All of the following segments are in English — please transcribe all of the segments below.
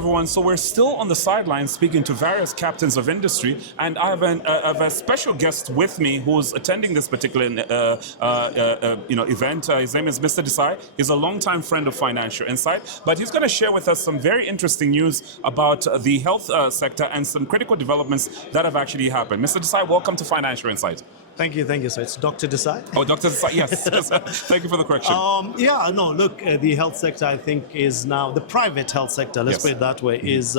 everyone. So we're still on the sidelines speaking to various captains of industry, and I have a special guest with me who's attending this particular event. His name is Mr. Desai. He's a longtime friend of Financial Insight, but he's going to share with us some very interesting news about the health sector and some critical developments that have actually happened. Mr. Desai, welcome to Financial Insight. Thank you. So it's Dr. Desai? Oh, Dr. Desai, yes. Thank you for the correction. The health sector, I think, is now, the private health sector, let's put it that way, is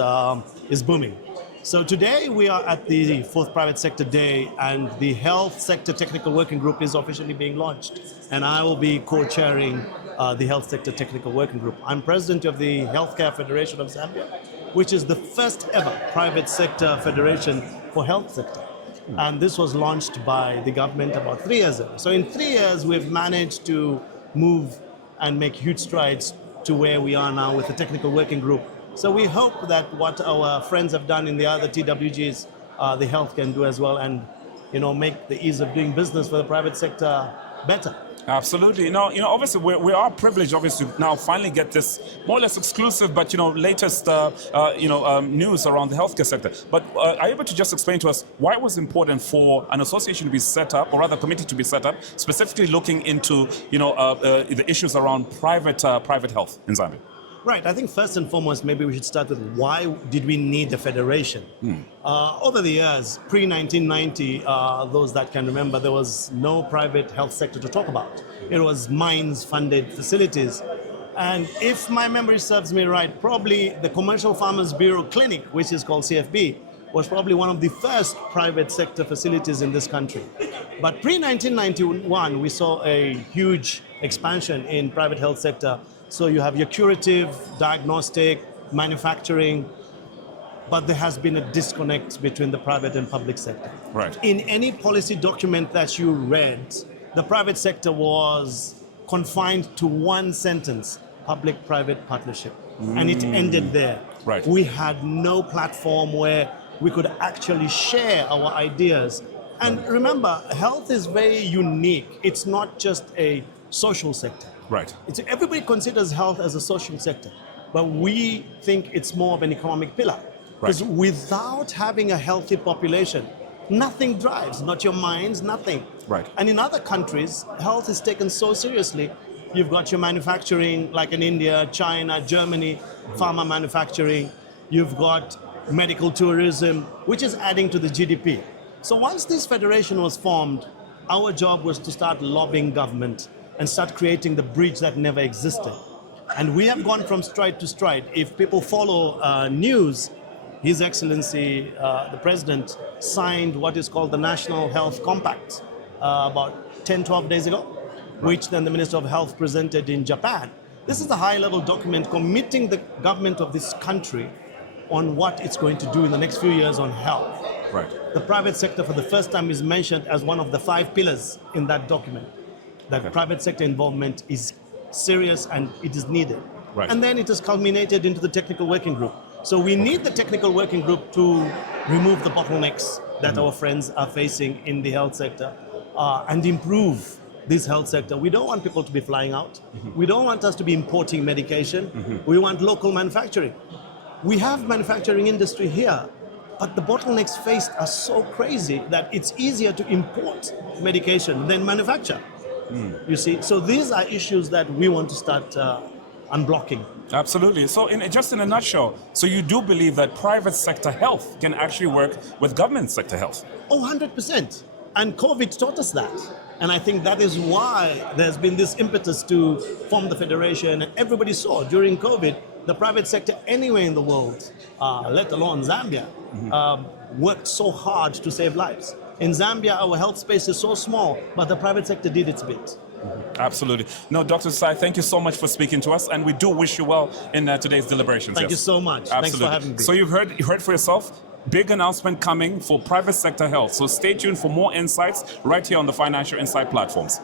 booming. So today we are at the 4th Private Sector Day, and the Health Sector Technical Working Group is officially being launched. And I will be co-chairing the Health Sector Technical Working Group. I'm president of the Healthcare Federation of Zambia, which is the first ever private sector federation for health sector. And this was launched by the government about 3 years ago. So in 3 years, we've managed to move and make huge strides to where we are now with the technical working group. So we hope that what our friends have done in the other TWGs, the health can do as well, and make the ease of doing business for the private sector better. Absolutely. Obviously, we are privileged, obviously, to now finally get this more or less exclusive, but, latest, news around the healthcare sector. But are you able to just explain to us why it was important for an association to be set up, or rather a committee to be set up, specifically looking into, the issues around private health in Zambia? Right. I think first and foremost, maybe we should start with why did we need a federation? Over the years, pre-1990, those that can remember, there was no private health sector to talk about. It was mines-funded facilities. And if my memory serves me right, probably the Commercial Farmers Bureau Clinic, which is called CFB, was probably one of the first private sector facilities in this country. But pre-1991, we saw a huge expansion in private health sector. So you have your curative, diagnostic, manufacturing, but there has been a disconnect between the private and public sector. Right. In any policy document that you read, the private sector was confined to one sentence: public-private partnership. And it ended there. Right. We had no platform where we could actually share our ideas. And remember, health is very unique. It's not just a social sector. Right. Everybody considers health as a social sector, but we think it's more of an economic pillar. Because without having a healthy population, nothing drives, not your minds, nothing. Right. And in other countries, health is taken so seriously. You've got your manufacturing, like in India, China, Germany, pharma manufacturing. You've got medical tourism, which is adding to the GDP. So once this federation was formed, our job was to start lobbying government and start creating the bridge that never existed. And we have gone from stride to stride. If people follow news, His Excellency, the President, signed what is called the National Health Compact about 10, 12 days ago, which then the Minister of Health presented in Japan. This is a high-level document committing the government of this country on what it's going to do in the next few years on health. Right. The private sector for the first time is mentioned as one of the 5 pillars in that document. That private sector involvement is serious and it is needed. Right. And then it is culminated into the technical working group. So we need the technical working group to remove the bottlenecks that our friends are facing in the health sector and improve this health sector. We don't want people to be flying out. We don't want us to be importing medication. We want local manufacturing. We have manufacturing industry here, but the bottlenecks faced are so crazy that it's easier to import medication than manufacture. You see, so these are issues that we want to start unblocking. Absolutely. So just in a nutshell, so you do believe that private sector health can actually work with government sector health? Oh, 100%. And COVID taught us that. And I think that is why there's been this impetus to form the federation. And everybody saw during COVID, the private sector anywhere in the world, let alone Zambia, worked so hard to save lives. In Zambia, our health space is so small, but the private sector did its bit. Absolutely. No, Dr. Desai, thank you so much for speaking to us, and we do wish you well in today's deliberations. Thank you so much. Absolutely. Thanks for having me. So you heard for yourself, big announcement coming for private sector health. So stay tuned for more insights right here on the Financial Insight platforms.